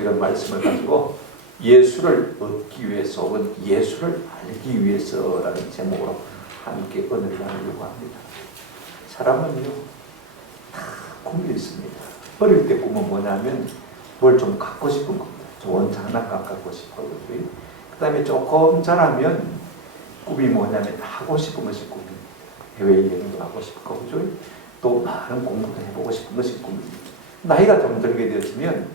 이런 말씀을 가지고 예수를 얻기 위해서 혹은 예수를 알기 위해서라는 제목으로 함께 은혜를 나누려고 합니다. 사람은요 다 꿈이 있습니다. 어릴 때 꿈은 뭐냐면 뭘 좀 갖고 싶은 겁니다. 좋은 장난감 갖고 싶어요. 그 다음에 조금 자라면 꿈이 뭐냐면 하고 싶은 것이 꿈입니다. 해외여행도 하고 싶은 거죠. 또 많은 공부도 해보고 싶은 것이 꿈입니다. 나이가 좀 들게 되었으면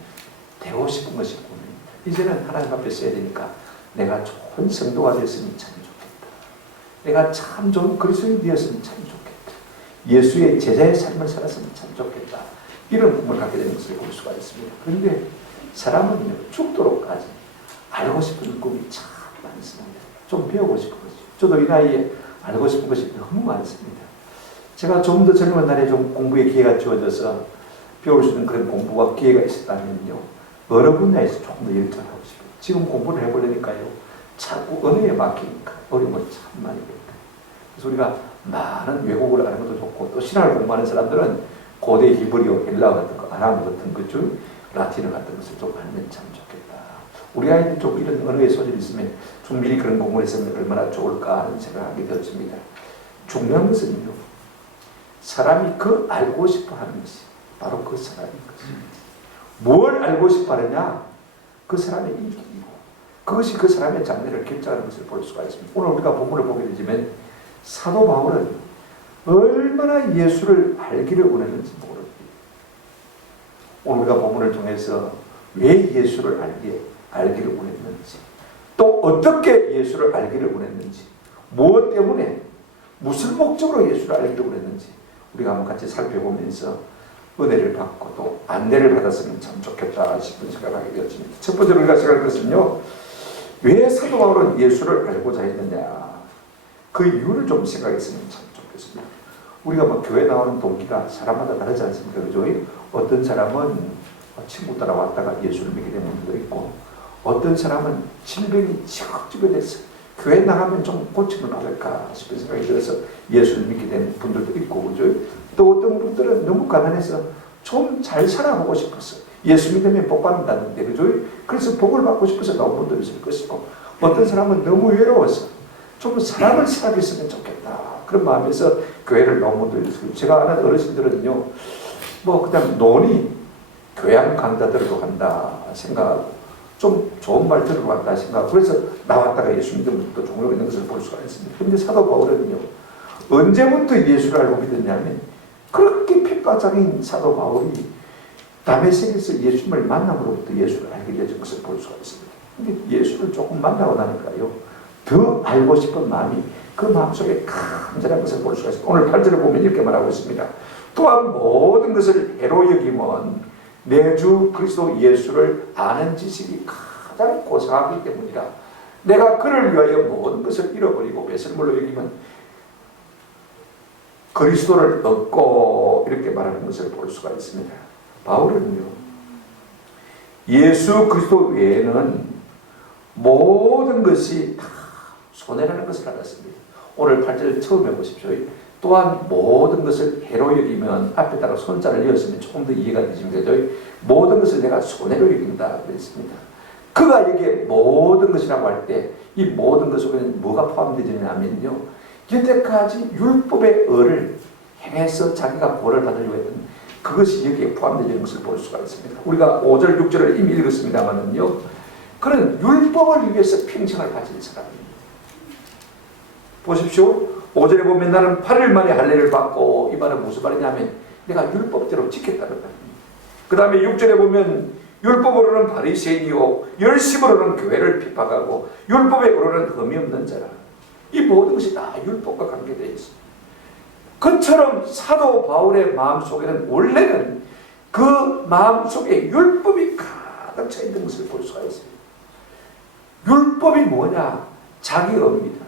되고 싶은 것이 꿈입니다. 이제는 하나님 앞에 써야 되니까 내가 좋은 성도가 되었으면 참 좋겠다. 내가 참 좋은 그리스도인이 되었으면 참 좋겠다. 예수의 제자의 삶을 살았으면 참 좋겠다. 이런 꿈을 갖게 되는 것을 볼 수가 있습니다. 그런데 사람은 죽도록까지 알고 싶은 꿈이 참 많습니다. 좀 배우고 싶은 것이. 저도 이 나이에 알고 싶은 것이 너무 많습니다. 제가 좀 더 젊은 날에 좀 공부의 기회가 주어져서 배울 수 있는 그런 공부가 기회가 있었다면요. 어느 분야에서 조금 더 열정하고 싶어요. 지금 공부를 해보려니까요. 자꾸 언어에 막히니까 어려움을 참 많이 겪어요. 그래서 우리가 많은 외국어를 아는 것도 좋고 또 신학을 공부하는 사람들은 고대 히브리어, 헬라어 같은 거, 아람어 같은 것 중 라틴어 같은 것을 좀 알면 참 좋겠다. 우리 아이들 좀 이런 언어에 소질이 있으면 좀 미리 그런 공부를 했으면 얼마나 좋을까 하는 생각을 하게 되었습니다. 중요한 것은요. 사람이 그 알고 싶어 하는 것이 바로 그 사람인 것입니다. 뭘 알고 싶어 하느냐? 그 사람의 인격이고 그것이 그 사람의 장래를 결정하는 것을 볼 수가 있습니다. 오늘 우리가 본문을 보게 되지만 사도 바울은 얼마나 예수를 알기를 원했는지 모릅니다. 오늘 우리가 본문을 통해서 왜 예수를 알기를 원했는지 또 어떻게 예수를 알기를 원했는지 무엇 때문에 무슨 목적으로 예수를 알기를 원했는지 우리가 한번 같이 살펴보면서 은혜를 받고 또 안내를 받았으면 참 좋겠다 싶은 생각을 하게 되었습니다. 첫 번째로 우리가 생각할 것은요. 왜 사도 바울은 예수를 알고자 했느냐. 그 이유를 좀 생각했으면 참 좋겠습니다. 우리가 뭐 교회 나오는 동기가 사람마다 다르지 않습니까? 그죠? 어떤 사람은 친구 따라 왔다가 예수를 믿게 된 분도 있고 어떤 사람은 질병이 지긋지긋 돼서 교회 나가면 좀 고침을 받을까 싶은 생각이 들어서 예수를 믿게 된 분들도 있고 그죠? 또 어떤 분들은 너무 가난해서 좀 잘 살아보고 싶어서 예수 믿으면 복 받는다는데 그죠? 그래서 복을 받고 싶어서 나온 분도 있을 것이고 어떤 사람은 너무 외로워서 좀 사람을 사귀었으면 좋겠다 그런 마음에서 교회를 나온 분도 있어요. 제가 아는 어르신들은요 뭐 그냥 논이 교양 강좌 들으러 간다 생각하고 좀 좋은 말 들으러 간다 생각하고 그래서 나왔다가 예수 믿는 분도 종류가 있는 것을 볼 수가 있습니다. 그런데 사도 바울은요 언제부터 예수를 알고 믿었냐면 그렇게 핍박적인 사도 바울이 다메섹에서 예수님을 만남으로부터 예수를 알게 되는 것을 볼 수가 있습니다. 그런데 예수를 조금 만나고 나니까요 더 알고 싶은 마음이 그 마음속에 간절한 것을 볼 수가 있습니다. 오늘 8절을 보면 이렇게 말하고 있습니다. 또한 모든 것을 해로 여김은 내 주 그리스도 예수를 아는 지식이 가장 고상하기 때문이라. 내가 그를 위하여 모든 것을 잃어버리고 배설물로 여기면 그리스도를 얻고 이렇게 말하는 것을 볼 수가 있습니다. 바울은요 예수 그리스도 외에는 모든 것이 다 손해라는 것을 알았습니다. 오늘 8절 처음 해보십시오. 또한 모든 것을 해로 여기면 앞에다가 손자를 이었으면 조금 더 이해가 되십니다. 모든 것을 내가 손해로 여긴다 그랬습니다. 그가 여기에 모든 것이라고 할 때 이 모든 것 속에는 뭐가 포함되냐면요 여태까지 율법의 의를 행해서 자기가 벌을 받으려고 했던 그것이 여기에 포함되는 것을 볼 수가 있습니다. 우리가 5절 6절을 이미 읽었습니다만은요 그는 율법을 위해서 평생을 가진 사람입니다. 보십시오. 5절에 보면 나는 8일 만에 할례를 받고 이 말은 무슨 말이냐면 내가 율법대로 지켰다는 말입니다. 그 다음에 6절에 보면 율법으로는 바리새인이요 열심으로는 교회를 핍박하고 율법으로는 흠이 없는 자라. 이 모든 것이 다 율법과 관계되어 있습니다. 그처럼 사도 바울의 마음속에는 원래는 그 마음속에 율법이 가득 차 있는 것을 볼 수가 있습니다. 율법이 뭐냐? 자기 의입니다.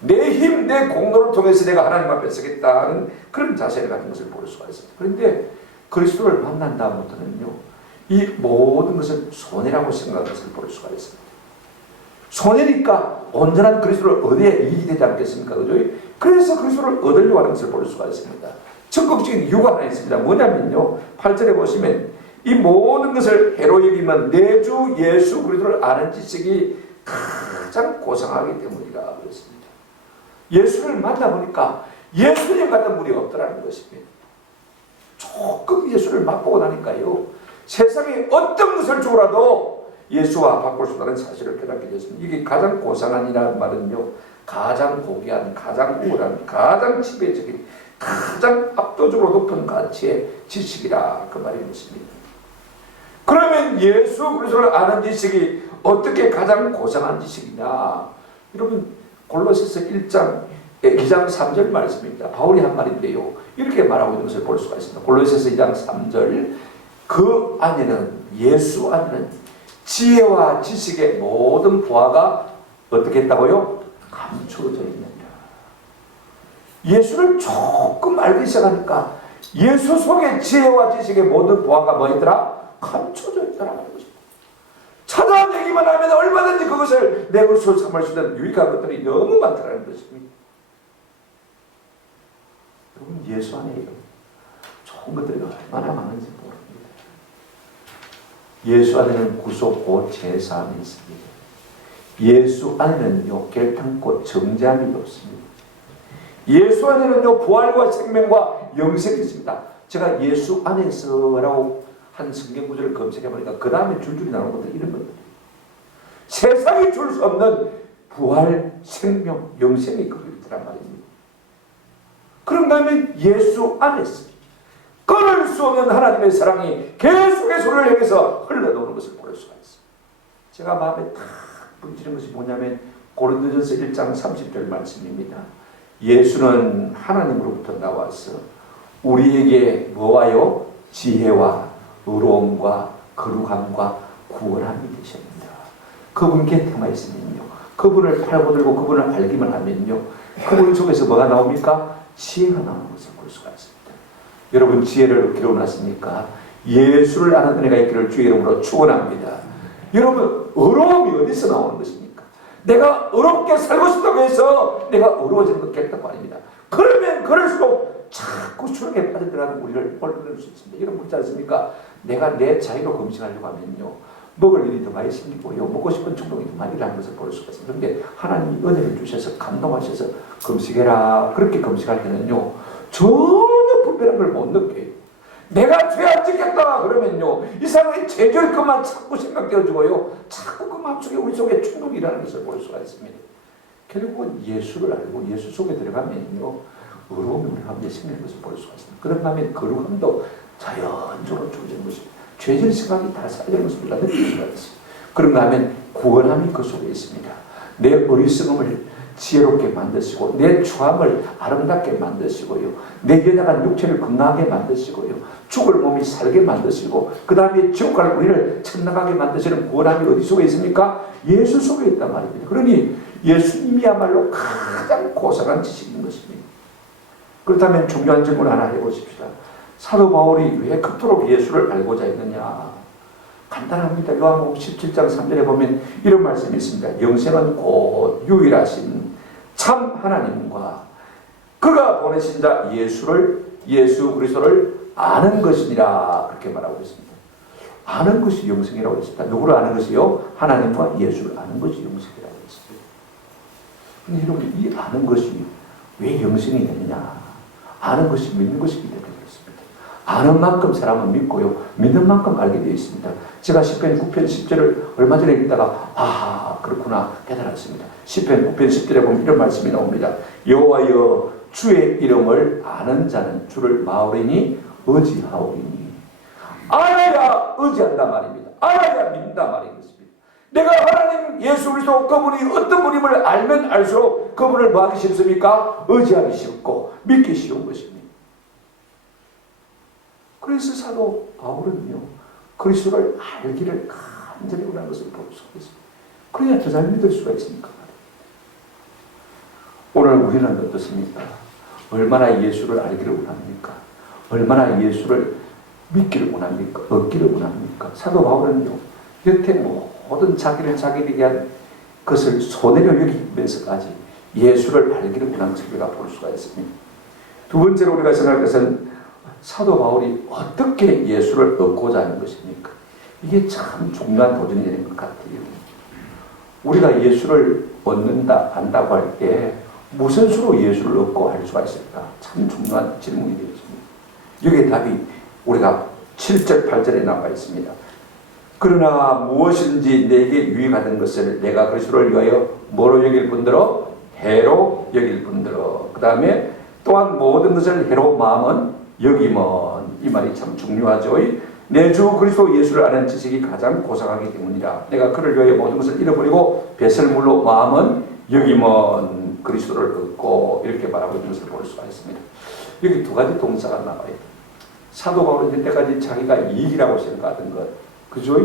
내 힘, 내 공로를 통해서 내가 하나님 앞에 서겠다는 그런 자세를 가진 것을 볼 수가 있습니다. 그런데 그리스도를 만난 다음부터는요 이 모든 것을 손해라고 생각하는 것을 볼 수가 있습니다. 손해니까 온전한 그리스도를 얻어야 이익이 되지 않겠습니까? 그죠? 그래서 그리스도를 얻으려고 하는 것을 볼 수가 있습니다. 적극적인 이유가 하나 있습니다. 뭐냐면요 8절에 보시면 이 모든 것을 해로 여기면 내 주 예수 그리스도를 아는 지식이 가장 고상하기 때문이라 그랬습니다. 예수를 만나보니까 예수님 같은 분이 없더라는 것입니다. 조금 예수를 맛보고 나니까요, 세상에 어떤 것을 주라도 예수와 바꿀 수 없다는 사실을 깨닫게 됐습니다. 이게 가장 고상한이라는 말은요, 가장 고귀한, 가장 우월한, 가장 지배적인, 가장 압도적으로 높은 가치의 지식이라 그 말인 것입니다. 그러면 예수 그리스도를 아는 지식이 어떻게 가장 고상한 지식이냐? 여러분, 골로새서 2장 3절 말씀입니다. 바울이 한 말인데요, 이렇게 말하고 있는 것을 볼 수가 있습니다. 골로새서 2장 3절, 그 안에는, 예수 안에는 지혜와 지식의 모든 보화가 어떻게 했다고요? 감추어져 있느니라. 예수를 조금 알기 시작하니까 예수 속에 지혜와 지식의 모든 보화가 뭐였더라? 감춰져 있다라는 것입니다. 찾아내기만 하면 얼마든지 그것을 내 것으로 삼을 수 있는 유익한 것들이 너무 많다는 것입니다. 여러분, 예수 안에 좋은 것들이 얼마나 많은지 모릅니다. 예수 안에는 구속 곧 제사함이 있습니다. 예수 안에는요, 결탄코 정죄함이 없습니다. 예수 안에는요, 부활과 생명과 영생이 있습니다. 제가 예수 안에서라고 한 성경 구절을 검색해보니까 그 다음에 줄줄이 나오는 것들, 이런 것들, 세상이 줄 수 없는 부활, 생명, 영생이 거기 있더란 말입니다. 그런가 하면 예수 안에서 끊을 수 없는 하나님의 사랑이 계속해서 우리를 향해서 흘러나오는 것을 볼 수가 있어요. 제가 마음에 탁 부딪히는 것이 뭐냐면 고린도전서 1장 30절 말씀입니다. 예수는 하나님으로부터 나와서 우리에게 뭐와요? 지혜와 의로움과 거룩함과 구원함이 되셨습니다. 그분 곁에만 있으면요, 그분을 팔고 들고 그분을 알기만 하면요, 그분 속에서 뭐가 나옵니까? 지혜가 나오는 것을 볼 수가 있습니다. 여러분, 지혜를 얻기로 원하십니까? 예수를 아는 은혜가 있기를 주의 이름으로 축원합니다. 여러분, 의로움이 어디서 나오는 것입니까? 내가 의롭게 살고 싶다고 해서 내가 의로워지는 것 같다고 아닙니다. 그러면 그럴수록 자꾸 수렁에 빠져들어가는 우리를 올려낼 수 있습니다. 여러분, 그렇지 않습니까? 내가 내 자유로 검증하려고 하면요, 먹을 일이 더 많이 생기고요, 먹고 싶은 충동이 더 많이 일어나는 것을 볼 수가 있습니다. 그런데 하나님이 은혜를 주셔서 감동하셔서 검식해라, 그렇게 검식할 때는요, 전혀 불편한 걸 못 느껴요. 내가 죄 안 짓겠다 그러면요, 이 사람이 죄질 것만 자꾸 생각되어지고요, 자꾸 그 마음속에 우리 속에 충동이 일어나는 것을 볼 수가 있습니다. 결국은 예수를 알고 예수 속에 들어가면요, 의로움이 우리 가운데 생기는 것을 볼 수가 있습니다. 그런가 하면 거룩함도 자연적으로 주어지는 것입니다. 죄질 생각이 다 사라지는 것을 우리가 느낄 수가 있습니다. 그런가 하면 구원함이 그 속에 있습니다. 내 어리석음을 지혜롭게 만드시고, 내 추함을 아름답게 만드시고요, 내 연약한 육체를 건강하게 만드시고요, 죽을 몸이 살게 만드시고, 그 다음에 지옥 갈 우리를 천당하게 만드시는 구원함이 어디 속에 있습니까? 예수 속에 있단 말입니다. 그러니 예수님이야말로 가장 고상한 지식인 것입니다. 그렇다면 중요한 질문 하나 해보십시다. 사도 바울이 왜 그토록 예수를 알고자 했느냐? 간단합니다. 요한복음 17장 3절에 보면 이런 말씀이 있습니다. 영생은 곧 유일하신 참 하나님과 그가 보내신 자 예수 그리스도를 아는 것이니라, 그렇게 말하고 있습니다. 아는 것이 영생이라고 했습니다. 누구를 아는 것이요? 하나님과 예수를 아는 것이 영생이라고 했습니다. 그런데 여러분, 이 아는 것이 왜 영생이 되느냐? 아는 것이 믿는 것이기 때문에 그렇습니다. 아는 만큼 사람은 믿고요, 믿는 만큼 알게 되어 있습니다. 제가 시편 9편 10절을 얼마 전에 읽다가 아, 그렇구나 깨달았습니다. 시편 9편 10절에 보면 이런 말씀이 나옵니다. 여호와여, 주의 이름을 아는 자는 주를 마오리니 의지하오리니. 알아야 의지한다 말입니다. 알아야 믿는다 말인 것입니다. 내가 하나님 예수 그리스도 그분이 어떤 분임을 알면 알수록 그분을 뭐 하기 쉽습니까? 의지하기 쉽고 믿기 쉬운 것입니다. 그래서 사도 바울은요, 그리스도를 알기를 간절히 원하는 것을 볼 수가 있습니다. 그래야 더 잘 믿을 수가 있으니까. 오늘 우리는 어떻습니까? 얼마나 예수를 알기를 원합니까? 얼마나 예수를 믿기를 원합니까? 얻기를 원합니까? 사도 바울은요, 여태 모든 자기를 위한 것을 손해로 여기면서까지 예수를 알기를 원하는 것을 우리가 볼 수가 있습니다. 두 번째로 우리가 생각할 것은 사도 바울이 어떻게 예수를 얻고자 하는 것입니까? 이게 참 중요한 도전이 되는 것 같아요. 우리가 예수를 얻는다, 안다고 할 때 무슨 수로 예수를 얻고 할 수가 있을까? 참 중요한 질문이 되겠습니다. 여기에 답이 우리가 7절, 8절에 나와 있습니다. 그러나 무엇인지 내게 유익하던 것을 내가 그리스도를 위하여 뭐로 여길 뿐더러 해로 여길 뿐더러. 그 다음에 또한 모든 것을 해로 마음은 여김은. 이 말이 참 중요하죠. 내 주 그리스도 예수를 아는 지식이 가장 고상하기 때문이라. 내가 그를 위하여 모든 것을 잃어버리고 배설물로 마음은 여김은 그리스도를 얻고, 이렇게 말하고 있는 것을 볼 수가 있습니다. 여기 두 가지 동사가 나와요. 사도 바울은 이때까지 자기가 이익이라고 생각하던 것, 그죠?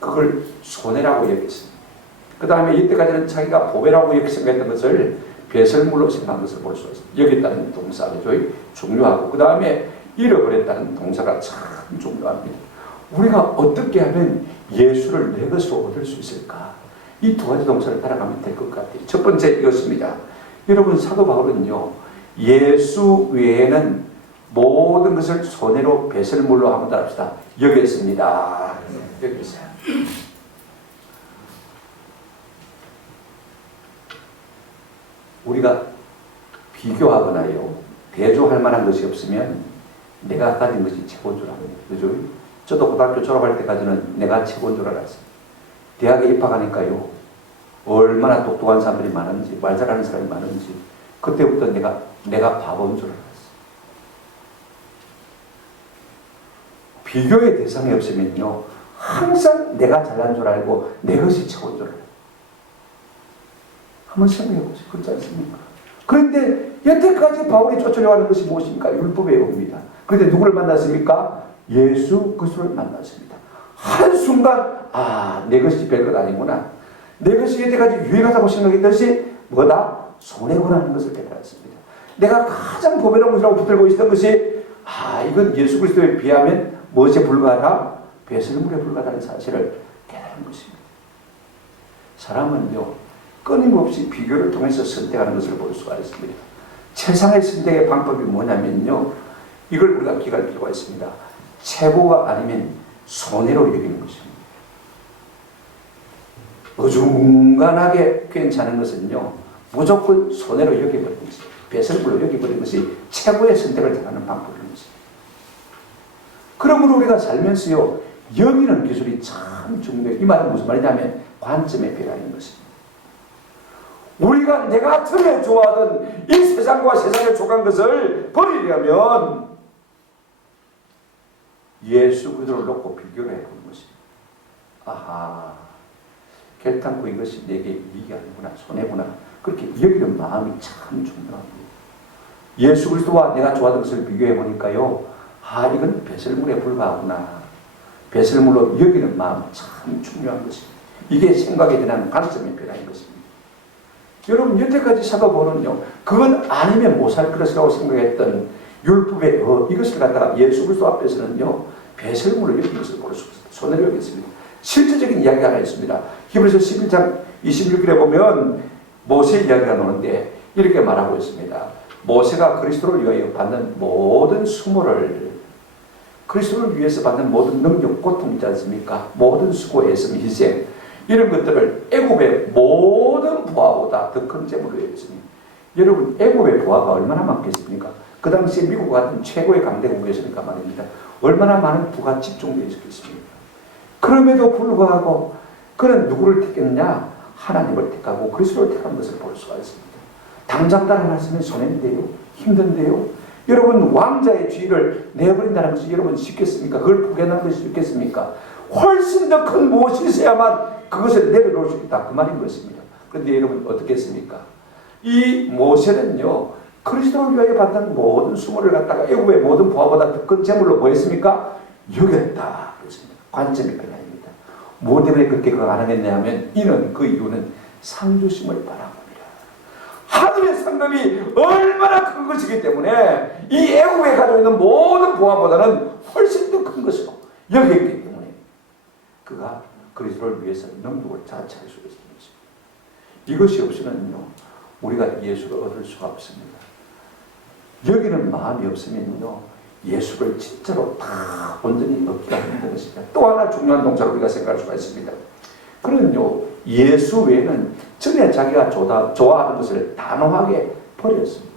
그걸 손해라고 여겼습니다. 그 다음에 이때까지는 자기가 보배라고 생각했던 것을 배설물로 생각한 것을 볼 수가 있습니다. 여겼다는 동사가 중요하고, 그 다음에 잃어버렸다는 동사가 참 중요합니다. 우리가 어떻게 하면 예수를 내 것으로 얻을 수 있을까? 이 두 가지 동사를 따라가면 될 것 같아요. 첫 번째 이것입니다. 여러분, 사도 바울은요, 예수 외에는 모든 것을 손해로 배설물로 한번 따라합시다. 여겼습니다. 여겼어요. 우리가 비교하거나요, 대조할 만한 것이 없으면 내가 가진 것이 최고인 줄 압니다. 그죠? 저도 고등학교 졸업할 때까지는 내가 최고인 줄 알았어요. 대학에 입학하니까요, 얼마나 똑똑한 사람들이 많은지, 말 잘하는 사람이 많은지, 그때부터 내가 바보인 줄 알았어요. 비교의 대상이 없으면요, 항상 내가 잘난 줄 알고 내 것이 최고인 줄 알아요. 한번 생각해 보세요. 그렇지 않습니까? 그런데 여태까지 바울이 쫓아내가는 것이 무엇입니까? 율법의 의입니다. 그런데 누구를 만났습니까? 예수 그리스도를 만났습니다. 한순간 내 것이 별것 아니구나. 내 것이 여태까지 유익하다고 생각했던 것이 뭐다? 손해구나하는 것을 깨달았습니다. 내가 가장 보배로운 것이라고 붙들고 있었던 것이 이건 예수 그리스도에 비하면 무엇에 불과하다? 배설물에 불과하다는 사실을 깨달은 것입니다. 사람은요, 끊임없이 비교를 통해서 선택하는 것을 볼 수가 있습니다. 최상의 선택의 방법이 뭐냐면요, 이걸 우리가 기억할 필요가 있습니다. 최고가 아니면 손해로 여기는 것입니다. 어중간하게 괜찮은 것은요, 무조건 손해로 여겨버리는 것이, 배설물로 여겨버리는 것이 최고의 선택을 잘하는 방법인 것입니다. 그러므로 우리가 살면서요, 여기는 기술이 참 중요해요. 이 말은 무슨 말이냐면 관점의 변화인 것입니다. 우리가 내가 전에 좋아하던 이 세상과 세상에 속한 것을 버리려면 예수 그리스도를 놓고 비교를 해보는 것입니다. 결단코 이것이 내게 이익이 아니구나, 손해구나, 그렇게 여기는 마음이 참 중요합니다. 예수 그리스도와 내가 좋아하던 것을 비교해 보니까요, 이건 배설물에 불과하구나, 배설물로 여기는 마음 참 중요한 것입니다. 이게 생각에 대한 관점의 변화인 것입니다. 여러분, 여태까지 사도 바울은요, 그건 아니면 못 살 것이라고 생각했던 율법의 이것을 갖다가 예수 그리스도 앞에서는요, 배설물을 여긴 것을 볼 수 있습니다. 손해를 여겼습니다. 실제적인 이야기가 하나 있습니다. 히브리서 11장 26절에 보면 모세 이야기가 나오는데 이렇게 말하고 있습니다. 모세가 그리스도를 위하여 받는 모든 수모를, 그리스도를 위해서 받는 모든 능력, 고통 있지 않습니까? 모든 수고, 애씀, 희생, 이런 것들을 애굽의 모든 부하보다 더 큰 재물로 여겼습니다. 여러분, 애굽의 부하가 얼마나 많겠습니까? 그 당시에 미국 같은 최고의 강대국이었으니까 말입니다. 얼마나 많은 부가 집중되어 있었겠습니까? 그럼에도 불구하고 그는 누구를 택했느냐? 하나님을 택하고 그리스도를 택한 것을 볼 수가 있습니다. 당장 따라 말씀은 손해인데요, 힘든데요. 여러분, 왕자의 지위를 내버린다는 것이 여러분 쉽겠습니까? 그걸 포기한다는 것이 쉽겠습니까? 훨씬 더 큰 무엇이 있어야만 그것을 내려놓을 수 있다, 그 말인 것입니다. 그런데 여러분 어떻게 했습니까? 이 모세는요, 그리스도를 위하여 받는 모든 수모를 갖다가 애굽의 모든 부하보다 더 큰 재물로 뭐 했습니까? 여겼다 그랬습니다. 관점의 변화입니다. 뭐 때문에 그렇게 가능했냐 하면 이는, 그 이유는 상주심을 바라봅니다. 하늘의 상급이 얼마나 큰 것이기 때문에 이 애굽에 가지고 있는 모든 부하보다는 훨씬 더 큰 것으로 여겼기 때문에 그가 그리스도를 위해서 능력을 자처할 수 있습니다. 이것이 없으면요, 우리가 예수를 얻을 수가 없습니다. 여기는 마음이 없으면요, 예수를 진짜로 다 온전히 얻기가 힘든 것입니다. 또 하나 중요한 동사를 우리가 생각할 수가 있습니다. 그는요, 예수 외에는 전에 자기가 좋아하는 것을 단호하게 버렸습니다.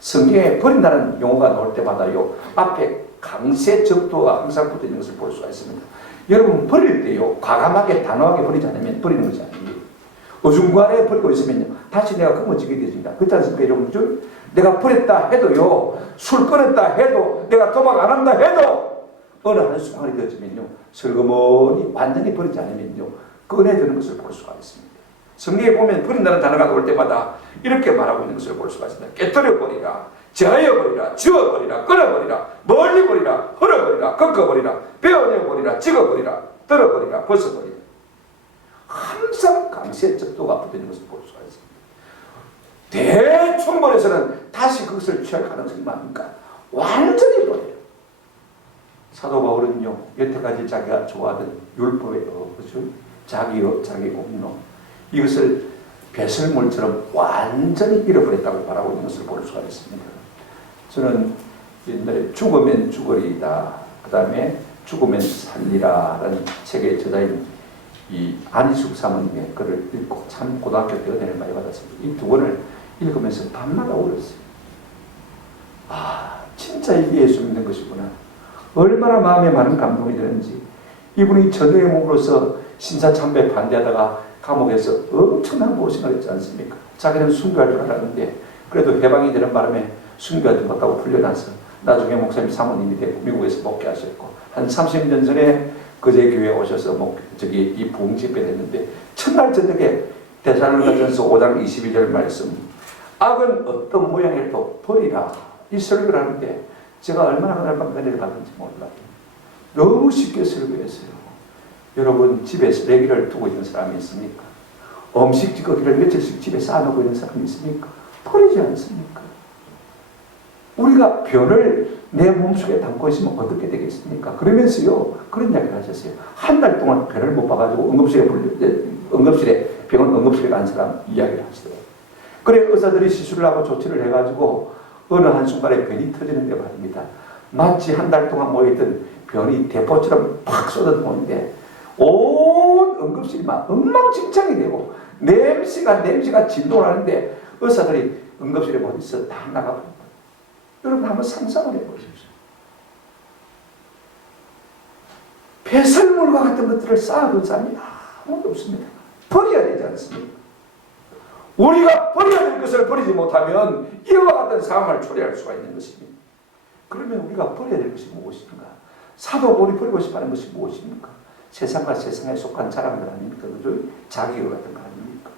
성경에 버린다는 용어가 나올 때마다요, 앞에 강세 접두가 항상 붙어 있는 것을 볼 수가 있습니다. 여러분, 버릴 때요, 과감하게 단호하게 버리지 않으면 버리는 것이 아니에요. 어중간에 버리고 있으면요, 다시 내가 끊어지게 되십니다. 그렇지 않습니까, 여러분? 내가 버렸다 해도요, 술 끊었다 해도, 내가 도박 안 한다 해도, 어느 한순간이 되어지면요, 슬그머니 완전히 버리지 않으면요, 꺼내드는 것을 볼 수가 있습니다. 성경에 보면 버린다는 단어가 나올 때마다 이렇게 말하고 있는 것을 볼 수가 있습니다. 깨뜨려버리라, 제하여버리라, 지워버리라, 끊어버리라, 멀리 버리라, 헐어버리라, 꺾어버리라, 베어내버리라, 찍어버리라, 떨어버리라, 벗어버리라. 항상 강세 접도가 붙어있는 것을 볼 수가 있습니다. 대충 버려서는 다시 그것을 취할 가능성이 많으니까 완전히 버려요. 사도 바울은요, 여태까지 자기가 좋아하던 율법의 자기 공로, 이것을 배설물처럼 완전히 잃어버렸다고 말하고 있는 것을 볼 수가 있습니다. 저는 옛날에 죽으면 죽으리이다, 그 다음에 죽으면 살리라 라는 책의 저자인 이 안희숙 사모님의 글을 읽고 참 고등학교 때 은혜를 많이 받았습니다. 이 두 권을 읽으면서 밤마다 울었어요. 아, 진짜 이게 예수 믿는 것이구나. 얼마나 마음에 많은 감동이 되는지. 이분이 전도의 몸으로서 신사참배 반대하다가 감옥에서 엄청난 고생을 했지 않습니까? 자기는 순교할 줄 알았는데 그래도 해방이 되는 바람에 순교하지 못하고 풀려나서 나중에 목사님 사모님이 되고 미국에서 목회하셨고, 한 30년 전에 거제 교회에 오셔서 이 부흥 집회를 했는데, 첫날 저녁에 데살로니가전서 5장 22절 말씀, 악은 어떤 모양이라도 버리라, 이 설교를 하는데 제가 얼마나 은혜를 받는지 몰라요. 너무 쉽게 설교했어요. 여러분, 집에 쓰레기를 두고 있는 사람이 있습니까? 음식 찌꺼기를 며칠씩 집에 쌓아놓고 있는 사람이 있습니까? 버리지 않습니까? 우리가 변을 내 몸속에 담고 있으면 어떻게 되겠습니까? 그러면서요, 그런 이야기를 하셨어요. 한 달 동안 변을 못 봐가지고 병원 응급실에 간 사람 이야기를 하시더라고요. 그래, 의사들이 시술을 하고 조치를 해가지고 어느 한순간에 변이 터지는데 말입니다. 마치 한 달 동안 모여있던 변이 대포처럼 팍 쏟아놓는데 온 응급실이 막 엉망진창이 되고 냄새가 진동하는데 의사들이 응급실에 못 있어 다 나가버립니다. 여러분, 한번 상상을 해보십시오. 배설물과 같은 것들을 쌓아둔 사람이 아무도 없습니다. 버려야 되지 않습니까? 우리가 버려야 될 것을 버리지 못하면 이와 같은 상황을 초래할 수가 있는 것입니다. 그러면 우리가 버려야 될 것이 무엇인가? 사도 바울이 버리고 싶어하는 것이 무엇입니까? 세상과 세상에 속한 자랑들 아닙니까? 그죠? 자기와 같은 거 아닙니까?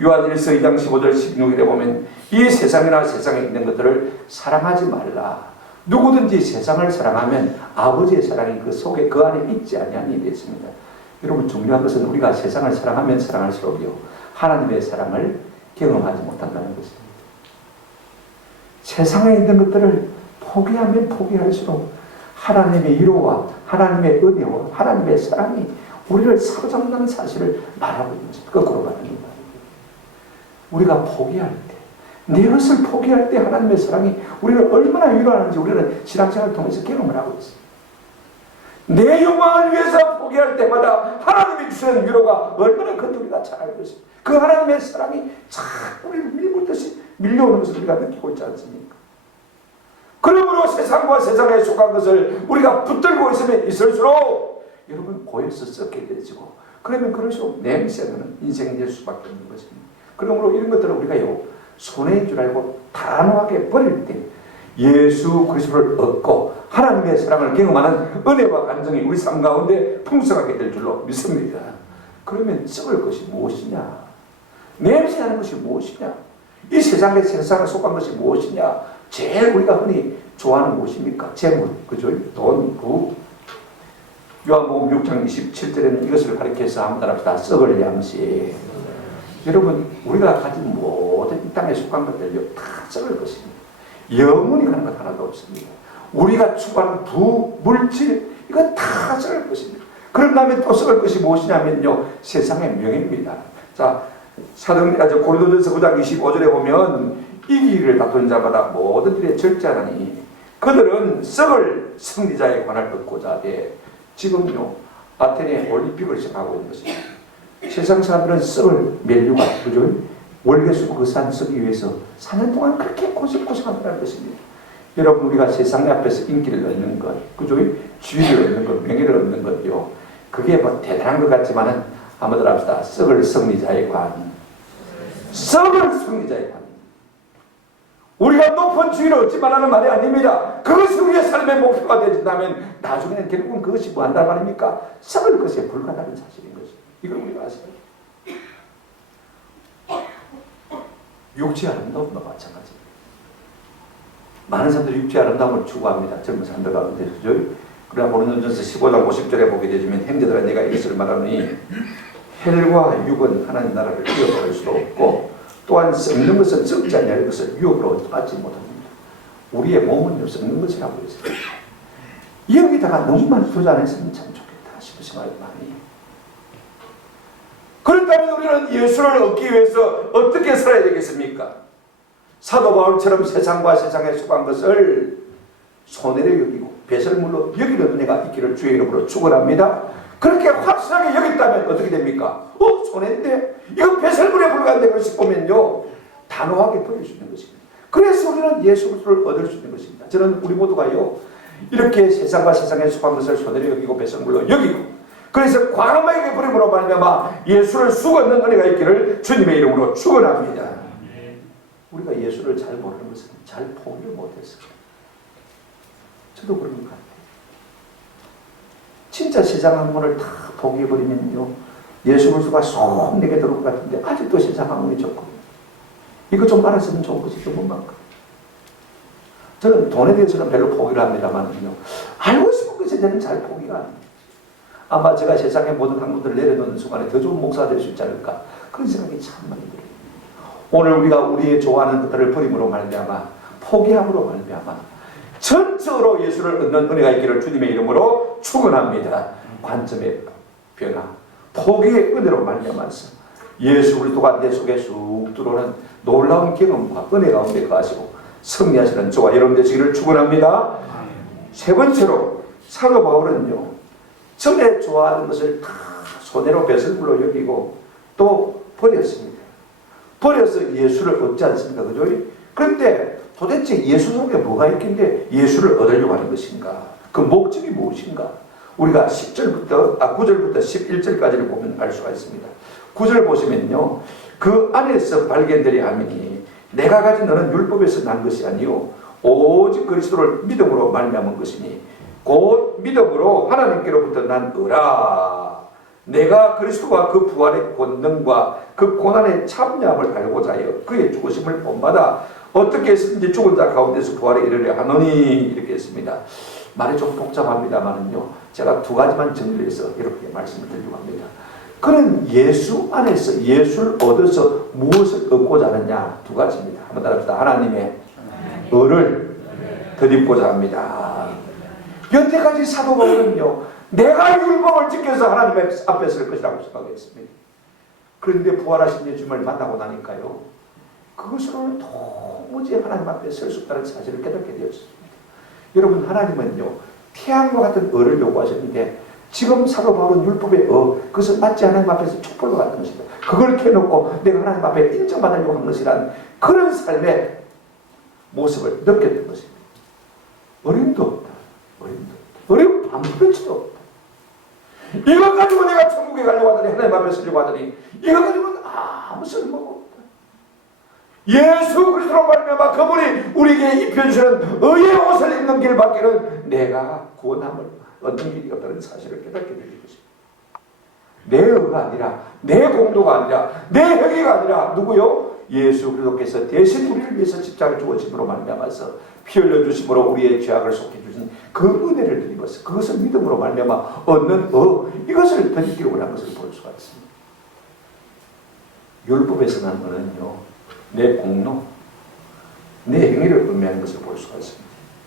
요한일서 2장 15절 16절에 보면 이 세상이나 세상에 있는 것들을 사랑하지 말라. 누구든지 세상을 사랑하면 아버지의 사랑이 그 속에 그 안에 있지 아니하니 되었습니다. 여러분, 중요한 것은 우리가 세상을 사랑하면 사랑할수록요, 하나님의 사랑을 경험하지 못한다는 것입니다. 세상에 있는 것들을 포기하면 포기할수록 하나님의 위로와 하나님의 은혜와 하나님의 사랑이 우리를 사로잡는다는 사실을 말하고 있는 것입니다. 거꾸로 말하는 거예요. 우리가 포기할 때, 내 것을 포기할 때 하나님의 사랑이 우리를 얼마나 위로하는지 우리는 신앙생활을 통해서 경험을 하고 있습니다. 내 욕망을 위해서 포기할 때마다 하나님이 주시는 위로가 얼마나 큰지 우리가 잘 알고 있습니다. 그 하나님의 사랑이 자꾸 우리를 밀고듯이 밀려오는 것을 우리가 느끼고 있지 않습니까? 그러므로 세상과 세상에 속한 것을 우리가 붙들고 있으면 있을수록 여러분 고여서 썩게 되지고, 그러면 그럴수록 냄새나는 인생이 될 수밖에 없는 것입니다. 그러므로 이런 것들을 우리가요, 손해인 줄 알고 단호하게 버릴 때 예수 그리스도를 얻고 하나님의 사랑을 경험하는 은혜와 간증이 우리 삶 가운데 풍성하게 될 줄로 믿습니다. 그러면 썩을 것이 무엇이냐? 냄새나는 것이 무엇이냐? 이 세상에 속한 것이 무엇이냐? 제일 우리가 흔히 좋아하는 무엇입니까? 재물, 그죠? 돈, 부. 요한복음 6장 27절에는 이것을 가리켜서 한번 따라합시다. 썩을 양식. 여러분, 우리가 가진 모든 이 땅에 속한 것들요, 다 썩을 것입니다. 영원히 가는 것 하나도 없습니다. 우리가 추구하는 부, 물질, 이거 다 썩을 것입니다. 그런 다음에 또 썩을 것이 무엇이냐면요, 세상의 명예입니다. 자, 고린도전서 9장 25절에 보면 이 길을 다투는 자마다 모든 일에 절제하나니 그들은 썩을 승리자의 관을 얻고자 하되 지금요 아테네 올림픽을 생각하고 있는 것입니다. 세상 사람들은 썩을 멜류가 그죠? 월계수 그 산 쓰기 위해서 4년 동안 그렇게 고생한다는 것입니다. 여러분 우리가 세상 앞에서 인기를 얻는 것, 그죠? 지위를 얻는 것, 명예를 얻는 것요. 그게 뭐 대단한 것 같지만은 한번 합시다. 썩을 승리자의 관. 썩을 승리자의 관. 우리가 높은 지위를 얻지 말라는 말이 아닙니다. 그것이 우리의 삶의 목표가 되진다면 나중에는 결국은 그것이 뭐 한단 말입니까? 썩을 것에 불과하다는 사실인 것이죠. 이걸 우리가 아세요? 육체 아름다움도 마찬가지입니다. 많은 사람들이 육체 아름다움을 추구합니다. 젊은 사람들 가운데 그죠? 그러나 고린도전서 15장 50절에 보게 되면 형제들아 내가 이것을 말하노니 혈과 육은 하나님 나라를 이어버릴 수도 없고 또한 썩는 것은 썩지 아니할 것을 유혹으로 받지 못합니다. 우리의 몸은 썩는 것이라고 했어요. 여기다가 너무 많이 투자 안 했으면 참 좋겠다 싶은 생각이 많이. 그렇다면 우리는 예수를 얻기 위해서 어떻게 살아야 되겠습니까? 사도 바울처럼 세상과 세상에 속한 것을 손해로 여기고 배설물로 여기는 은혜가 있기를 주의 이름으로 축원합니다. 그렇게 확실하게 여겼다면 어떻게 됩니까? 손해인데 이거 배설물에 불과한데 그걸 싶으면요 단호하게 버릴 수 있는 것입니다. 그래서 우리는 예수 그리스도를 얻을 수 있는 것입니다. 저는 우리 모두가요 이렇게 세상과 세상에 속한 것을 손해로 여기고 배설물로 여기고 그래서 과감하게 버림으로 말미암아 예수를 수고하는 은혜가 있기를 주님의 이름으로 축원합니다. 우리가 예수를 잘 모르는 것은 잘 포기를 못했어요. 저도 그런 것 같아요. 진짜 세상 학문을 다 포기해버리면요 예수 그리스도가 쏙 내게 들어올 것 같은데 아직도 세상 학문이 좋고 이거 좀 알았으면 좋은 것이 너무 많고 저는 돈에 대해서는 별로 포기를 합니다만요 알고 싶은 것에 대해서는 잘 포기가 안 돼요. 아마 제가 세상의 모든 학문들을 내려놓는 순간에 더 좋은 목사가 될 수 있지 않을까 그런 생각이 참 많이 들어요. 오늘 우리가 우리의 좋아하는 것들을 버림으로 말미암아 포기함으로 말미암아 전적으로 예수를 얻는 은혜가 있기를 주님의 이름으로 축원합니다. 관점의 변화 포기의 은혜로 말미암아서 예수 그리스도가 내 속에 쑥 들어오는 놀라운 경험과 은혜 가운데 거하시고 승리하시는 저와 여러분 되시기를 축원합니다. 세 번째로 사도 바울은요 전에 좋아하는 것을 다 손해로 배설물로 여기고 또 버렸습니다. 버려서 예수를 얻지 않습니까? 그죠? 그런데 도대체 예수 속에 뭐가 있길래 예수를 얻으려고 하는 것인가? 그 목적이 무엇인가? 우리가 9절부터 11절까지를 보면 알 수가 있습니다. 9절 보시면요. 그 안에서 발견되려 하미니 내가 가진 너는 율법에서 난 것이 아니요 오직 그리스도를 믿음으로 말미암은 것이니 곧 믿음으로 하나님께로부터 난 의라. 내가 그리스도와 그 부활의 권능과 그 고난의 참여함을 알고자 하여 그의 죽으심을 본받아 어떻게 했든지 죽은 자 가운데서 부활에 이르려 하노니 이렇게 했습니다. 말이 좀 복잡합니다만은요 제가 두 가지만 정리해서 이렇게 말씀을 드리려고 합니다. 그는 예수 안에서 예수를 얻어서 무엇을 얻고자 하느냐 두 가지입니다. 한번 따라합시다. 하나님의 의를 덧입고자 합니다. 여태까지 사도 바울은요 내가 율법을 지켜서 하나님 앞에 설 것이라고 생각했습니다. 그런데 부활하신 예수님을 만나고 나니까요 그것으로는 도무지 하나님 앞에 설 수 없다는 사실을 깨닫게 되었습니다. 여러분 하나님은요 태양과 같은 의를 요구하셨는데 지금 사도 바울은 율법의 그것을 맞지 하나님 앞에서 촛불로 같은 것입니다. 그걸 켜놓고 내가 하나님 앞에 인정받으려고 한 것이란 그런 삶의 모습을 느꼈던 것입니다. 어림도 없다. 어려움 아무렇지도 없다. 이거 가지고 내가 천국에 가려고 하더니 하나님 앞에 서려고 하더니 이거 가지고는 아무 쓸모가 없다. 예수 그리스도로 말미암아 그분이 우리에게 입혀주시는 의의 옷을 입는 길밖에는 내가 구원함을 얻는 길이 없다는 사실을 깨닫게 되는 것입니다. 내 의가 아니라 내 공도가 아니라 내 행위가 아니라 누구요? 예수 그리스도께서 대신 우리를 위해서 십자가에 죽으심으로 말미암아서 피 흘려 주심으로 우리의 죄악을 속해 주신 그 은혜를 드리면서 그것을 믿음으로 말미암아 얻는 이것을 덧입기로 원한 것을 볼 수가 있습니다. 율법에서 난 거는요 내 공로, 내 행위를 의미하는 것을 볼 수가 있습니다.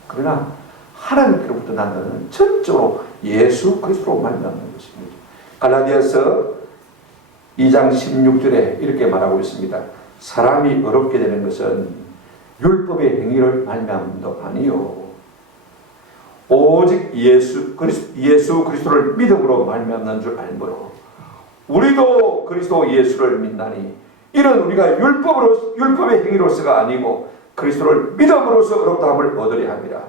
그러나 하나님께로부터 난 거는 전적으로 예수 그리스도로 말미암는 것입니다. 갈라디아서 2장 16절에 이렇게 말하고 있습니다. 사람이 어렵게 되는 것은 율법의 행위를 말미암음도 아니요 오직 예수 그리스도를 믿음으로 말미암는 줄 알므로 우리도 그리스도 예수를 믿나니 이는 우리가 율법의 행위로서가 아니고 그리스도를 믿음으로써 의롭다함을 얻으려 함이라.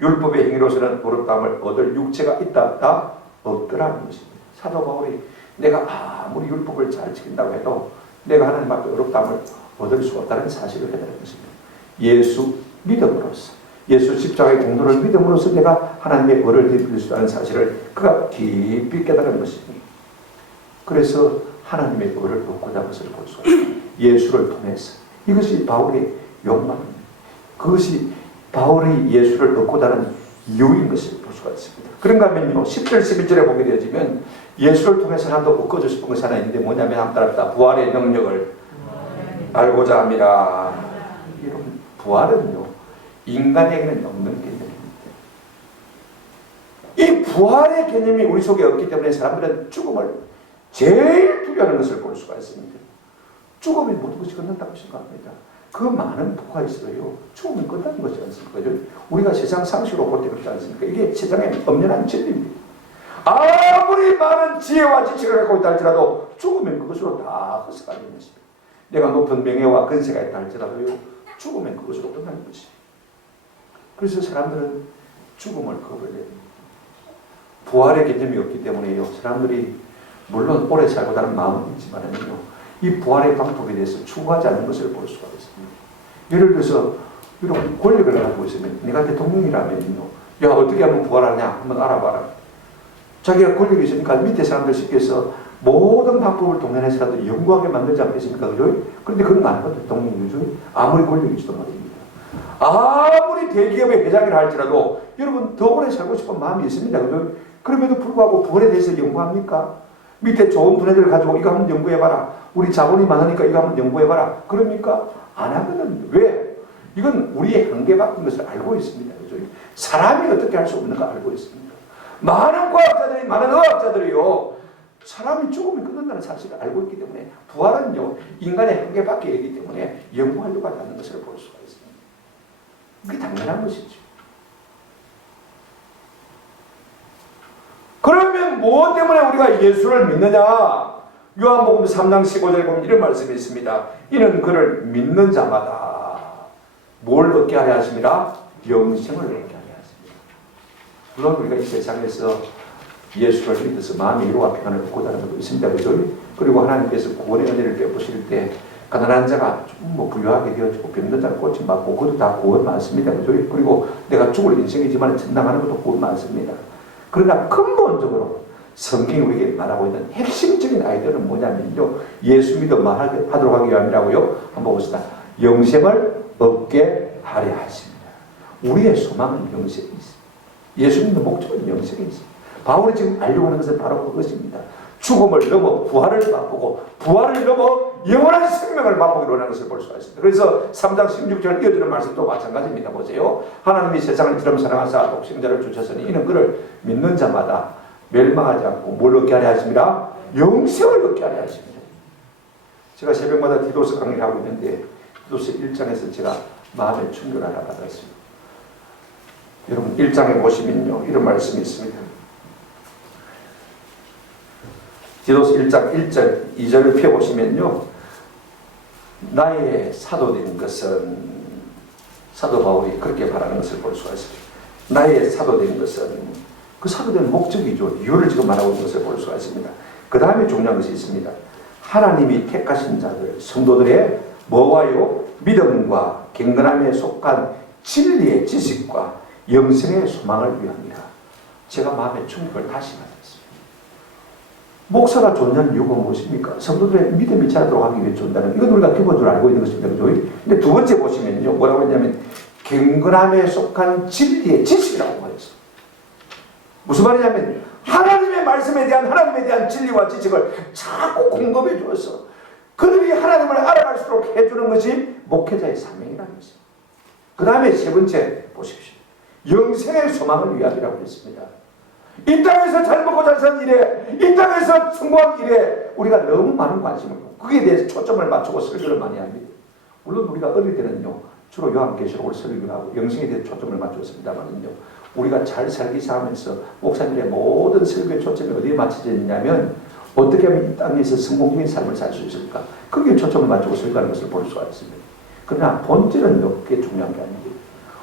율법의 행위로서는 의롭다함을 얻을 육체가 있다 없더라는 것입니다. 사도 바울이 내가 아무리 율법을 잘 지킨다고 해도 내가 하나님 앞에 의롭다함을 얻을 수 없다는 사실을 깨달은 것입니다. 예수 믿음으로써, 예수 십자가의 공로를 믿음으로써 내가 하나님의 의를 드릴 수 있다는 사실을 그가 깊이 깨달은 것입니다. 그래서 하나님의 의를 얻고자 하는 것을 볼 수 있습니다. 예수를 통해서. 이것이 바울의 욕망입니다. 그것이 바울이 예수를 얻고자 하는 이유인 것을 볼 수가 있습니다. 그런가 하면요, 10절 11절에 보게 되어지면 예수를 통해서 하나도 얻고자 싶은 것이 하나 있는데 뭐냐면 한 따릅니다. 부활의 능력을 알고자 합니다. 여러분, 부활은요, 인간에게는 없는 개념입니다. 이 부활의 개념이 우리 속에 없기 때문에 사람들은 죽음을 제일 두려워하는 것을 볼 수가 있습니다. 죽음이 모든 것이 끝난다고 생각합니다. 그 많은 부가 있어요. 죽음이 끝나는 것이 않습니까? 우리가 세상 상식으로 볼 때 그렇지 않습니까? 이게 세상의 엄연한 진리입니다. 아무리 많은 지혜와 지식을 갖고 있다 할지라도 죽으면 그것으로 다 헛스가는 것입니다. 내가 높은 명예와 근세가 있다 할지라도요, 죽으면 그것으로 끝나는 것입니다. 그래서 사람들은 죽음을 겁을 내요. 부활의 개념이 없기 때문에요, 사람들이 물론 오래 살고자는 마음은 있지만은요, 이 부활의 방법에 대해서 추구하지 않는 것을 볼 수가 있습니다. 예를 들어서 이런 권력을 갖고 있으면, 내가 대통령이라면요, 야, 어떻게 하면 부활하냐 한번 알아봐라. 자기가 권력이 있으니까 밑에 사람들 시켜서 모든 방법을 동원해서라도 연구하게 만들지 않겠습니까? 그죠? 그런데 그런 거 안 하거든요, 대통령이죠. 아무리 권력이 있어도 말입니다. 아무리 대기업의 회장이라 할지라도 여러분 더 오래 살고 싶은 마음이 있습니다. 그죠? 그럼에도 불구하고 부활에 대해서 연구합니까? 밑에 좋은 분야들을 가지고 이거 한번 연구해봐라. 우리 자본이 많으니까 이거 한번 연구해봐라. 그럽니까? 안 하거든. 왜? 이건 우리의 한계밖인 것을 알고 있습니다. 그죠? 사람이 어떻게 할 수 없는 거 알고 있습니다. 많은 과학자들이, 많은 의학자들이요, 사람이 죽으면 끝난다는 사실을 알고 있기 때문에 부활은요, 인간의 한계밖에 있기 때문에 연구하려고 하지 않는 것을 볼 수가 있습니다. 그게 당연한 것이죠. 그러면 무엇 때문에 우리가 예수를 믿느냐? 요한복음 3장 15절에 보면 이런 말씀이 있습니다. 이는 그를 믿는 자마다 뭘 얻게 하려 하십니다? 영생을 얻게 하려 하십니다. 물론 우리가 이 세상에서 예수를 믿어서 마음의 위로와 평안을 얻고자 하는 것도 있습니다. 그죠? 그리고 하나님께서 구원의 은혜를 베푸실 때 가난한 자가 좀 부유하게 되어지고 병든 자가 고침받고 그것도 다 구원 많습니다. 그죠? 그리고 내가 죽을 인생이지만 천당하는 것도 구원 많습니다. 그러나 근본적으로 성경이 우리에게 말하고 있는 핵심적인 아이디어는 뭐냐면요, 예수 믿어 말하도록 하기 위함이라고요. 한번 봅시다. 영생을 얻게 하려 하십니다. 우리의 소망은 영생이 있습니다. 예수 믿는 목적은 영생이 있습니다. 바울이 지금 알려고 하는 것은 바로 그것입니다. 죽음을 넘어 부활을 맛보고 부활을 넘어 영원한 생명을 맛보기로 하는 것을 볼 수가 있습니다. 그래서 3장 16절 이어지는 말씀도 마찬가지입니다. 보세요. 하나님이 세상을 이처럼 사랑하사 독생자를 주셨으니 이는 그를 믿는 자마다 멸망하지 않고 뭘 얻게 하려 하십니다? 영생을 얻게 하려 하십니다. 제가 새벽마다 디도서 강의를 하고 있는데 디도서 1장에서 제가 마음의 충격을 하나 받았어요. 여러분 1장에 보시면요, 이런 말씀이 있습니다. 디도서 1장 1절 2절을 펴보시면요, 나의 사도된 것은, 사도 바울이 그렇게 말하는 것을 볼 수가 있습니다. 나의 사도된 것은, 그 사도된 목적이죠. 이유를 지금 말하고 있는 것을 볼 수가 있습니다. 그 다음에 중요한 것이 있습니다. 하나님이 택하신 자들, 성도들의 뭐와요? 믿음과 경건함에 속한 진리의 지식과 영생의 소망을 위함이라. 제가 마음의 충격을 다시 받았습니다. 목사가 존재하는 이유가 무엇입니까? 성도들의 믿음이 자라도록 하기 위해 존재하는, 이건 우리가 기본적으로 알고 있는 것입니다. 그죠? 근데 두 번째 보시면요, 뭐라고 했냐면 경건함에 속한 진리의 지식이라고 말했어요. 무슨 말이냐면 하나님의 말씀에 대한, 하나님에 대한 진리와 지식을 자꾸 공급해 주어서 그들이 하나님을 알아갈수록 해주는 것이 목회자의 사명이라는 것입니다. 그 다음에 세 번째 보십시오. 영생의 소망을 위함이라고 했습니다. 이 땅에서 잘 먹고 잘 사는 일에, 이 땅에서 성공한 일에 우리가 너무 많은 관심을 갖고 거기에 대해서 초점을 맞추고 설교를 많이 합니다. 물론 우리가 어릴 때는요, 주로 요한계시록을 설교하고 영생에 대해 초점을 맞췄습니다만요. 우리가 잘 살기 시작하면서 목사님의 모든 설교의 초점이 어디에 맞춰져 있냐면 어떻게 하면 이 땅에서 성공적인 삶을 살 수 있을까? 거기에 초점을 맞추고 설교하는 것을 볼 수가 있습니다. 그러나 본질은 그게 중요한 게 아니에요.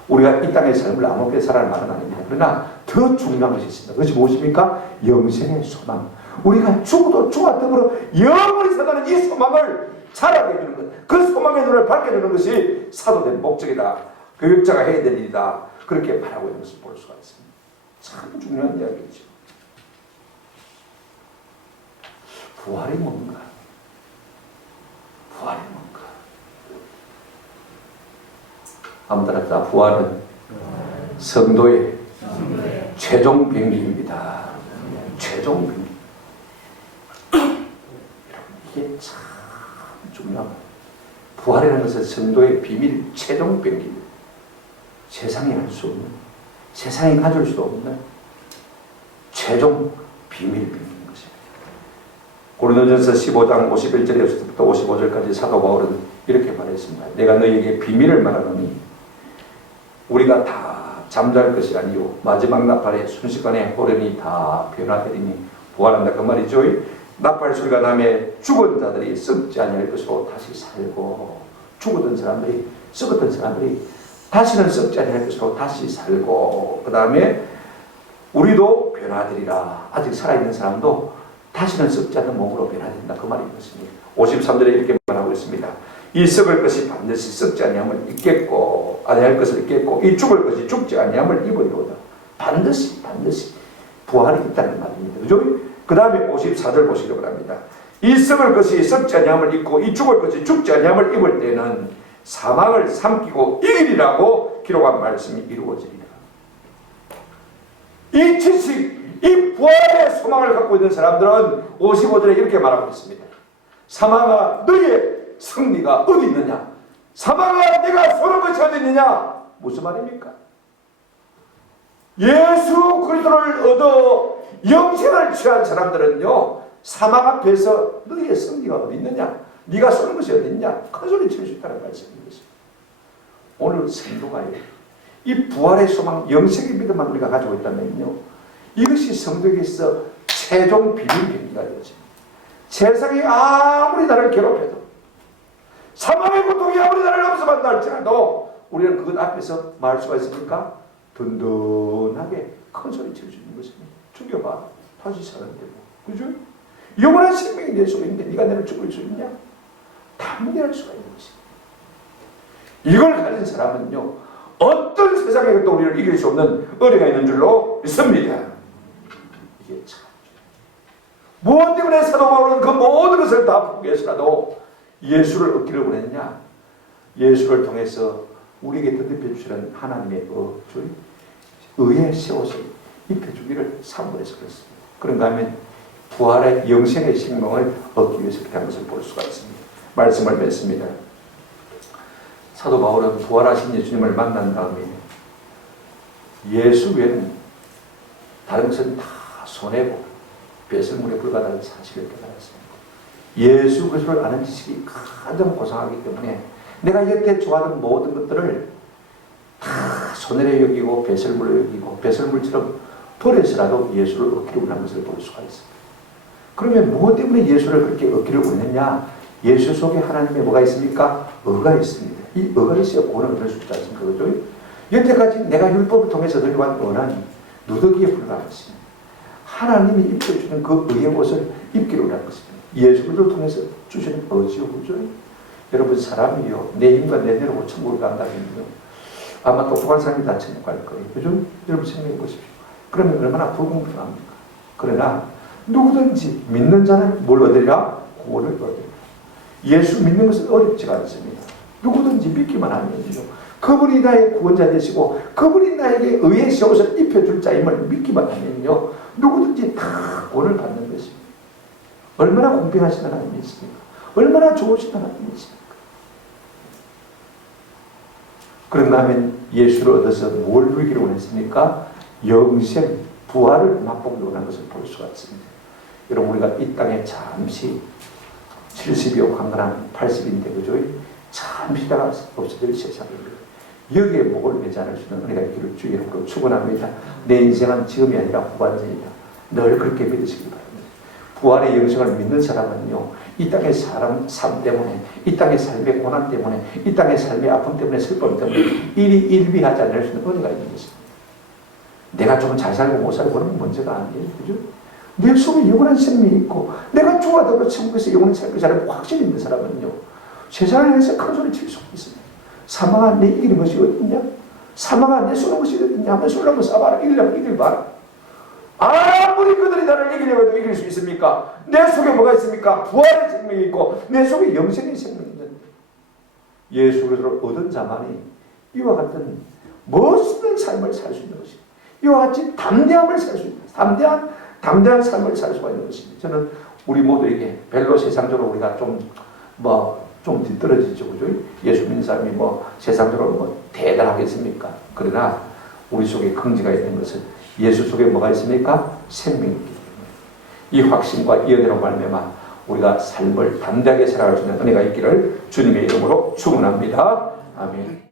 우리가 이 땅의 삶을 아무렇게 살아는 말은 아닙니다. 그러나 더 중요한 것이 있습니다. 그것이 무엇입니까? 영생의 소망. 우리가 죽어도 주와 더불어 영원히 사는 이 소망을 자라게 해주는 것. 그 소망의 눈을 밝게 해주는 것이 사도된 목적이다. 교육자가 해야 될 일이다. 그렇게 바라고 있는 것을 볼 수가 있습니다. 참 중요한 이야기죠. 부활이 뭔가? 부활이 뭔가? 한번 따라합시다. 부활은 성도의 최종 병기입니다. 최종 병기. 이게 참 중요합니다. 부활이라는 것은 성도의 비밀 최종 병기입니다. 세상이 할 수 없는, 세상이 가질 수도 없는 최종 비밀 병기인 것입니다. 고린도전서 15장 51절에서부터 55절까지 사도 바울은 이렇게 말했습니다. 내가 너희에게 비밀을 말하노니 우리가 다 잠잘 것이 아니요 마지막 나팔에 순식간에 호련이 다 변화되리니 부활한다 그 말이죠. 나팔 소리가 나면 죽은 자들이 썩지 아니할 것으로 다시 살고 죽었던 사람들이 썩었던 사람들이 다시는 썩지 아니할 것으로 다시 살고 그 다음에 우리도 변화되리라. 아직 살아있는 사람도 다시는 썩지 않는 몸으로 변화된다 그 말이 있습니다. 53절에 이렇게 말하고 있습니다. 이 썩을 것이 반드시 썩지 아니함을 입겠고 아니할 것을 입겠고 이 죽을 것이 죽지 아니함을 입으리로다. 반드시 부활이 있다는 말입니다. 그죠? 그 다음에 54절 보시기 바랍니다. 이 썩을 것이 썩지 아니함을 입고 이 죽을 것이 죽지 아니함을 입을 때는 사망을 삼키고 이기리라고 기록한 말씀이 이루어지리라. 이 지식, 이 부활의 소망을 갖고 있는 사람들은 55절에 이렇게 말하고 있습니다. 사망아 너희의 승리가 어디 있느냐? 사망아 내가 쏘는 것이 어디 있느냐? 무슨 말입니까? 예수 그리스도를 얻어 영생을 취한 사람들은요 사망 앞에서 너희의 승리가 어디 있느냐? 네가 쏘는 것이 어디 있냐? 큰 소리 칠 수 있다는 말씀인 것입니다. 오늘 성도가요 이 부활의 소망 영생의 믿음만 우리가 가지고 있다면요 이것이 성도에게서 최종 비밀 병기가 되어집니다. 세상이 아무리 나를 괴롭혀도 사망의 고통이 아무리 나를 넘어서만다 할지라도 우리는 그것 앞에서 말할 수가 있습니까? 든든하게 큰 소리 칠 수 있는 것입니다. 죽여봐. 다시 사는데 뭐. 그죠? 영원한 생명이 내 속에 있는데 네가 나를 죽일 수 있냐? 담대할 수가 있는 것입니다. 이걸 가진 사람은요 어떤 세상의 것도 우리를 이길 수 없는 은혜가 있는 줄로 믿습니다. 이게 참 무엇 때문에 사도 바울은 그 모든 것을 다 포기해서라도 예수를 얻기를 원했냐? 예수를 통해서 우리에게 덧입혀 주시는 하나님의 의의 세옷을 입혀주기를 사모해서 그렇습니다. 그런가 하면 부활의 영생의 생명을 얻기 위해서 그렇게 한 것을 볼 수가 있습니다. 말씀을 맺습니다. 사도 바울은 부활하신 예수님을 만난 다음에 예수 외에는 다른 것은 다 손해고 배설물에 불과하다는 사실을 깨달았습니다. 예수 그리스도를 아는 지식이 가장 고상하기 때문에 내가 여태 좋아하는 모든 것들을 다 손해를 여기고 배설물을 여기고 배설물처럼 버려서라도 예수를 얻기를 원하는 것을 볼 수가 있습니다. 그러면 무엇 때문에 예수를 그렇게 얻기를 원했냐? 예수 속에 하나님의 뭐가 있습니까? 의가 있습니다. 이 의가 있어야 구원을 얻을 수 있지 않습니까? 그죠? 여태까지 내가 율법을 통해서 들려온 의는 누더기에 불과했습니다. 하나님이 입혀주는 그 의의 옷을 입기로 한 것입니다. 예수를 통해서 주시는 의지요. 그죠? 여러분 사람이요 내 힘과 내 대로 천국을 간다면요 아마 똑똑한 사람이 다 천국 갈 거예요. 그죠? 여러분 생각해 보십시오. 그러면 얼마나 불공평합니까? 그러나 누구든지 믿는 자는 뭘 얻으리라? 구원을 얻으리라. 예수 믿는 것은 어렵지가 않습니다. 누구든지 믿기만 하면요 그분이 나의 구원자 되시고 그분이 나에게 의의 세옷을 입혀줄 자임을 믿기만 하면요 누구든지 다 구원을 받는 것입니다. 얼마나 공평하신 하나님이십니까? 얼마나 좋으신 하나님이십니까? 그런가 하면 예수를 얻어서 뭘 누리기를 원했습니까? 영생, 부활을 맛보기를 원한 것을 볼 수가 있습니다. 여러분 우리가 이 땅에 잠시 70이요 강건한 80인데 그죠? 잠시 다가 없어질 세상입니다. 여기에 목을 매지 않을 수 있는 은혜가 있기를 주의 이름으로 축원합니다. 내 인생은 지금이 아니라 후반전이다. 늘 그렇게 믿으시기 바랍니다. 부활의 영생을 믿는 사람은요, 이 땅의 삶 때문에, 이 땅의 삶의 고난 때문에, 이 땅의 삶의 아픔 때문에, 슬픔 때문에 일비하지 않을 수 있는 은혜가 있는 것입니다. 내가 좀 잘 살고 못 살고 그러면 문제가 아니에요. 그죠? 내 속에 영원한 생명이 있고, 내가 주와도 천국에서 영원히 살 것이라는 확신이 있는 사람은요, 세상을 향해서 큰 소리 칠 수 있습니다. 사망아, 내 이기는 것이 어딨냐? 사망아, 내 쏘는 것이 어딨냐? 한번 쏠라면 쏴봐라. 이기려면 이길 봐라. 아무리 그들이 나를 이기려고 해도 이길 수 있습니까? 내 속에 뭐가 있습니까? 부활의 생명이 있고 내 속에 영생의 생명이 있는데, 예수 그리스도를 얻은 자만이 이와 같은 멋있는 삶을 살 수 있는 것입니다. 이와 같이 담대함을 살 수 있는, 담대한 삶을 살 수가 있는 것입니다. 저는 우리 모두에게 별로 세상적으로 우리가 좀 뒤떨어지죠. 그죠? 예수 믿는 사람이 세상적으로 대단하겠습니까? 그러나 우리 속에 긍지가 있는 것은 예수 속에 뭐가 있습니까? 생명이 있기 때문에 이 확신과 이 은혜로 말미암아 우리가 삶을 담대하게 살아갈 수 있는 은혜가 있기를 주님의 이름으로 축원합니다. 아멘.